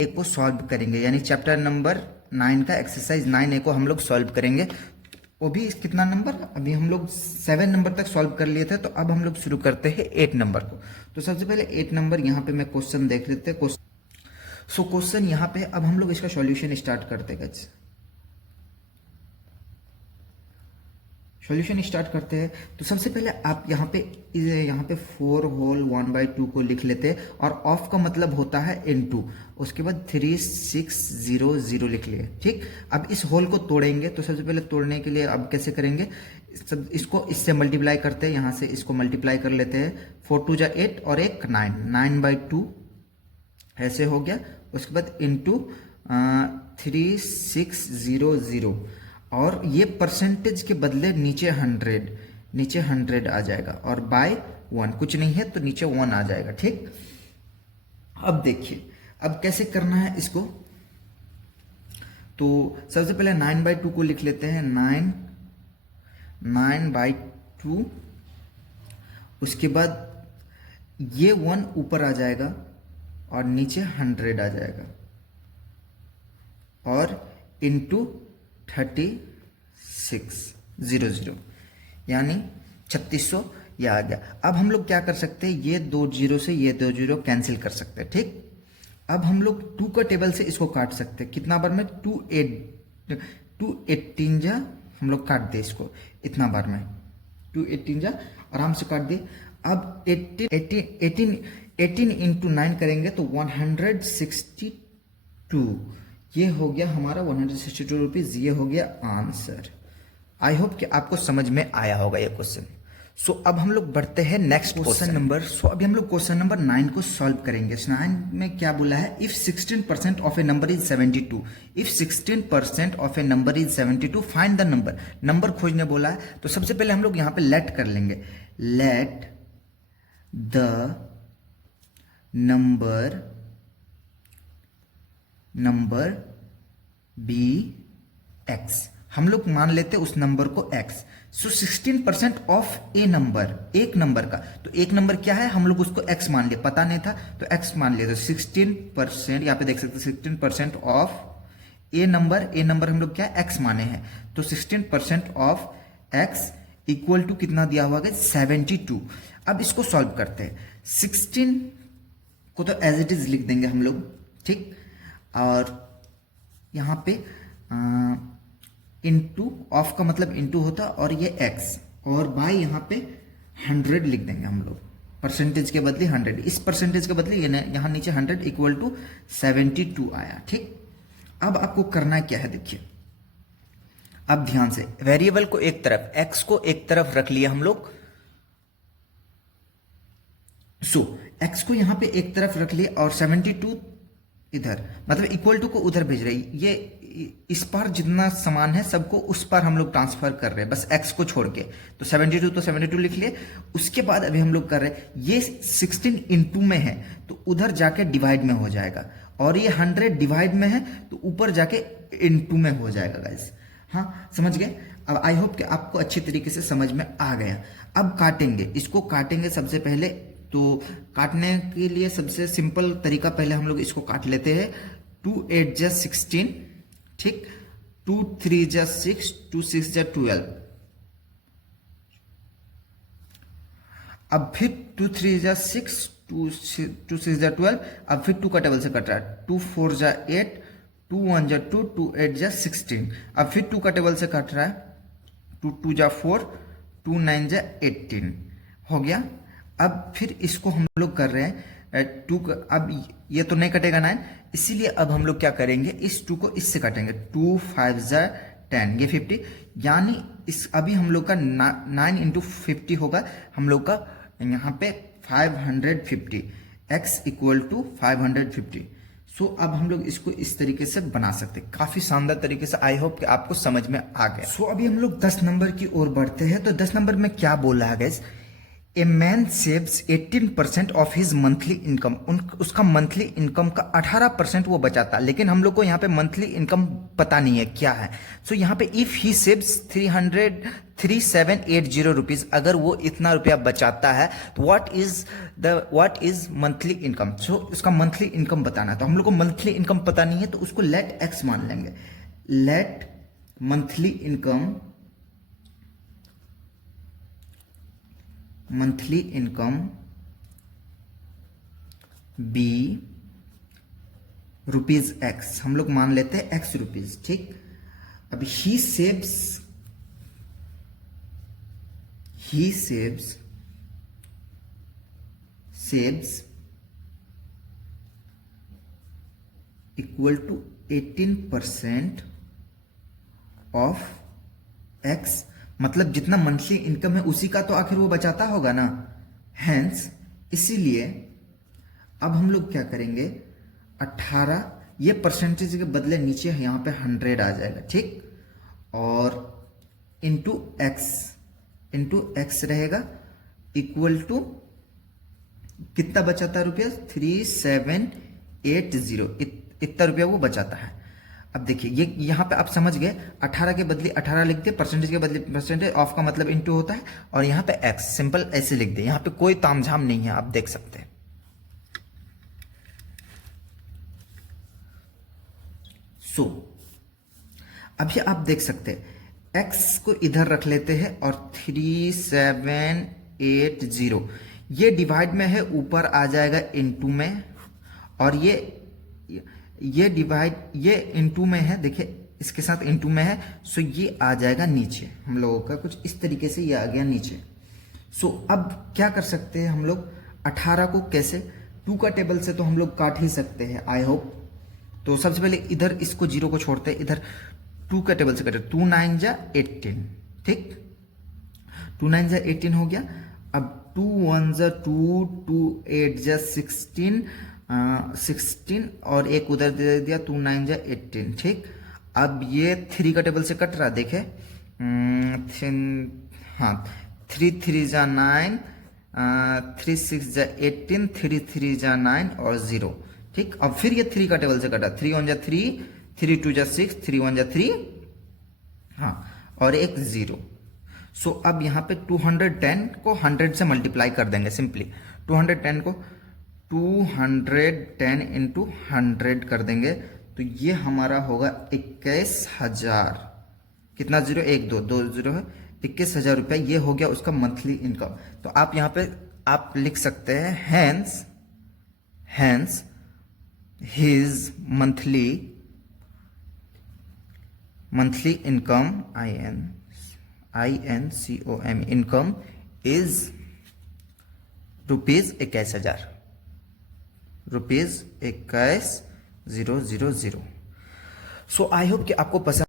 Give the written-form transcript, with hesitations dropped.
ए को सॉल्व करेंगे, यानी चैप्टर नंबर 9 का एक्सरसाइज 9A को हम लोग सॉल्व करेंगे। वो भी कितना नंबर, अभी हम लोग 7 नंबर तक सॉल्व कर लिए थे, तो अब हम लोग शुरू करते हैं 8 नंबर को। तो सबसे पहले 8 नंबर यहाँ पे मैं क्वेश्चन देख लेते हैं। क्वेश्चन यहाँ पे अब हम लोग इसका सॉल्यूशन स्टार्ट करते हैं। सॉल्यूशन स्टार्ट करते हैं। तो सबसे पहले आप यहाँ पे 4 होल 1/2 को लिख लेते हैं, और ऑफ का मतलब होता है इनटू, उसके बाद 3 6 0 0 लिख लिए। ठीक, अब इस होल को तोड़ेंगे, तो सबसे पहले तोड़ने के लिए अब कैसे करेंगे, सब इसको इससे मल्टीप्लाई करते हैं, यहाँ से इसको मल्टीप्लाई कर लेते हैं। 4 2 जा 8 और एक 9, 9/2 ऐसे हो गया। उसके बाद इंटू 3 6 0 0, और ये परसेंटेज के बदले नीचे 100 आ जाएगा, और बाय 1 कुछ नहीं है तो नीचे 1 आ जाएगा। ठीक, अब देखिए अब कैसे करना है इसको। तो सबसे पहले 9/2 को लिख लेते हैं, 9/2। उसके बाद ये 1 ऊपर आ जाएगा और नीचे 100 आ जाएगा, और इंटू 3600, यानी 3600 ये आ गया। अब हम लोग क्या कर सकते हैं, ये 2 0 से ये 2 0 कैंसिल कर सकते हैं। ठीक, अब हम लोग 2 का टेबल से इसको काट सकते हैं। कितना बार में, 2 18 जा, हम लोग काट दे इसको इतना बार में, 2 18 जा आराम से काट दे। अब 18 इंटू 9 करेंगे तो 162, ये हो गया हमारा 162 रुपीज, ये हो गया आंसर। आई होप कि आपको समझ में आया होगा ये क्वेश्चन। सो अब हम लोग बढ़ते हैं नेक्स्ट क्वेश्चन नंबर। सो अभी हम लोग क्वेश्चन नंबर 9 को सॉल्व करेंगे। 9 में क्या बोला है, if 16% of a number is 72, if 16% of a number is 72 find the number. Number खोजने बोला है, तो सबसे पहले हम लोग यहाँ पे लेट कर लेंगे। Let the number be x, हम लोग मान लेते उस नंबर को x। So 16% of a number, एक नंबर का, तो एक नंबर क्या है, हम लोग उसको x मान लिया, पता नहीं था तो x मान लिया। तो 16%, यहाँ पे देख सकते हैं 16% ऑफ ए नंबर हम लोग क्या x माने हैं, तो 16% ऑफ x इक्वल टू कितना दिया हुआ है, 72। अब इसको सॉल्व करते हैं। 16 को तो एज इट इज लिख देंगे हम लोग। ठीक, और यहाँ पे इंटू, ऑफ का मतलब इंटू होता, और ये x, और बाय यहाँ पे 100 लिख देंगे हम लोग, परसेंटेज के बदले 100, इस परसेंटेज के बदले ये यहाँ नीचे 100 इक्वल टू 72 आया। ठीक, अब आपको करना क्या है, देखिए अब ध्यान से, वेरिएबल को एक तरफ, x को एक तरफ रख लिया हम लोग। सो x को यहाँ पे एक तरफ रख लिया, और 72 इधर, मतलब इक्वल टू को उधर भेज रहे, ये इस पार जितना समान है सबको उस पार हम लोग ट्रांसफर कर रहे हैं, बस x को छोड़ के। तो 72 तो 72 लिख लिए। उसके बाद अभी हम लोग कर रहे हैं, ये 16 इंटू में है तो उधर जाके डिवाइड में हो जाएगा, और ये 100 डिवाइड में है तो ऊपर जाके इंटू में हो जाएगा गाइस। हाँ, समझ गए। अब आई होप कि आपको अच्छी तरीके से समझ में आ गया। अब काटेंगे, इसको काटेंगे सबसे पहले। तो काटने के लिए सबसे सिंपल तरीका, पहले हम लोग इसको काट लेते हैं। 2 8 जा 16, ठीक, 2 3 जा 6, 2 6 जा 12। अब फिर 2 3 जा 6, 2 6 जा 12। अब फिर 2 का टेबल से कट रहा है, 2 4 जा 8, 2 1 जा 2, 2 8 जा 16। अब फिर 2 का टेबल से कट रहा है, 2 2 जा 4, 2 9 जा 18 हो गया। अब फिर इसको हम लोग कर रहे हैं 2, अब ये तो नहीं कटेगा 9, इसीलिए अब हम लोग क्या करेंगे, इस 2 को इससे काटेंगे। 2 5 जा 10, ये 50, यानी इस अभी हम लोग का 9 इंटू 50 होगा हम लोग का यहाँ पे 550, x इक्वल टू 550। सो अब हम लोग इसको इस तरीके से बना सकते हैं, काफी शानदार तरीके से। आई होप कि आपको समझ में आ गया। सो अभी हम लोग 10 नंबर की ओर बढ़ते हैं। तो 10 नंबर में क्या बोला है guys, a man saves 18% of his monthly income, उसका मंथली इनकम का 18% वो बचाता, लेकिन हम लोग को यहाँ पे मंथली इनकम पता नहीं है क्या है। सो यहाँ पे इफ ही सेव्स 3780 रुपीज, अगर वो इतना रुपया बचाता है तो व्हाट इज मंथली इनकम। सो उसका मंथली इनकम बताना है, तो हम लोग को मंथली इनकम पता नहीं है, तो उसको लेट एक्स मान लेंगे। Let monthly income be rupees x, हम लोग मान लेते हैं एक्स रुपीज, ठीक। अब he saves equal to 18% of x, मतलब जितना मंथली इनकम है उसी का तो आखिर वो बचाता होगा ना। हैंस इसीलिए अब हम लोग क्या करेंगे, 18, ये परसेंटेज के बदले नीचे यहां पे 100 आ जाएगा, ठीक। और इंटू एक्स रहेगा इक्वल टू कितना बचाता है रुपया, 3780, इतना रुपया वो बचाता है। अब देखिए ये यहां पे आप समझ गए, 18 के बदले 18 लिख दे, परसेंटेज के बदले परसेंटेज, ऑफ का मतलब इनटू होता है, और यहां पे एक्स सिंपल ऐसे लिख दे, यहां पे कोई तामझाम नहीं है, आप देख सकते हैं। सो अभी आप देख सकते हैं, एक्स को इधर रख लेते हैं और 3780 ये डिवाइड में है, ऊपर आ जाएगा इनटू में, और ये डिवाइड, ये इनटू में है, देखिए इसके साथ इनटू में है, सो ये आ जाएगा नीचे हम लोगों का, कुछ इस तरीके से ये आ गया नीचे। सो अब क्या कर सकते हैं हम लोग, 18 को कैसे, 2 का टेबल से तो हम लोग काट ही सकते हैं आई होप। तो सबसे पहले इधर इसको 0 को छोड़ते हैं, इधर 2 का टेबल से काटे, 2 9 जा 18, ठीक, 2 9 जा 18 हो गया। अब 2 1 जा 2, 2 8 जा 16, 16 और एक उधर दे दिया, 2 9 जा 18, ठीक। अब ये 3 का टेबल से कट रहा, देखे, हाँ, 3 3 जा 9, 3 6 जा 18, 3 3 जा 9 और 0, ठीक। अब फिर ये 3 का टेबल से कटा, 3 1 जा 3, 3 2 जा 6, 3 1 जा 3, हाँ, और एक 0। सो अब यहाँ पे 210 को 100 से मल्टीप्लाई कर देंगे सिंपली, 210 को 210 इंटू 100 कर देंगे, तो ये हमारा होगा 21,000, कितना 0, 1 2 2 0 है, 21,000 रुपया, ये हो गया उसका मंथली इनकम। तो आप यहाँ पे आप लिख सकते हैं hence his monthly income INCOM income is rupees 21,000, rupees 21,000। So I hope कि आपको पसंद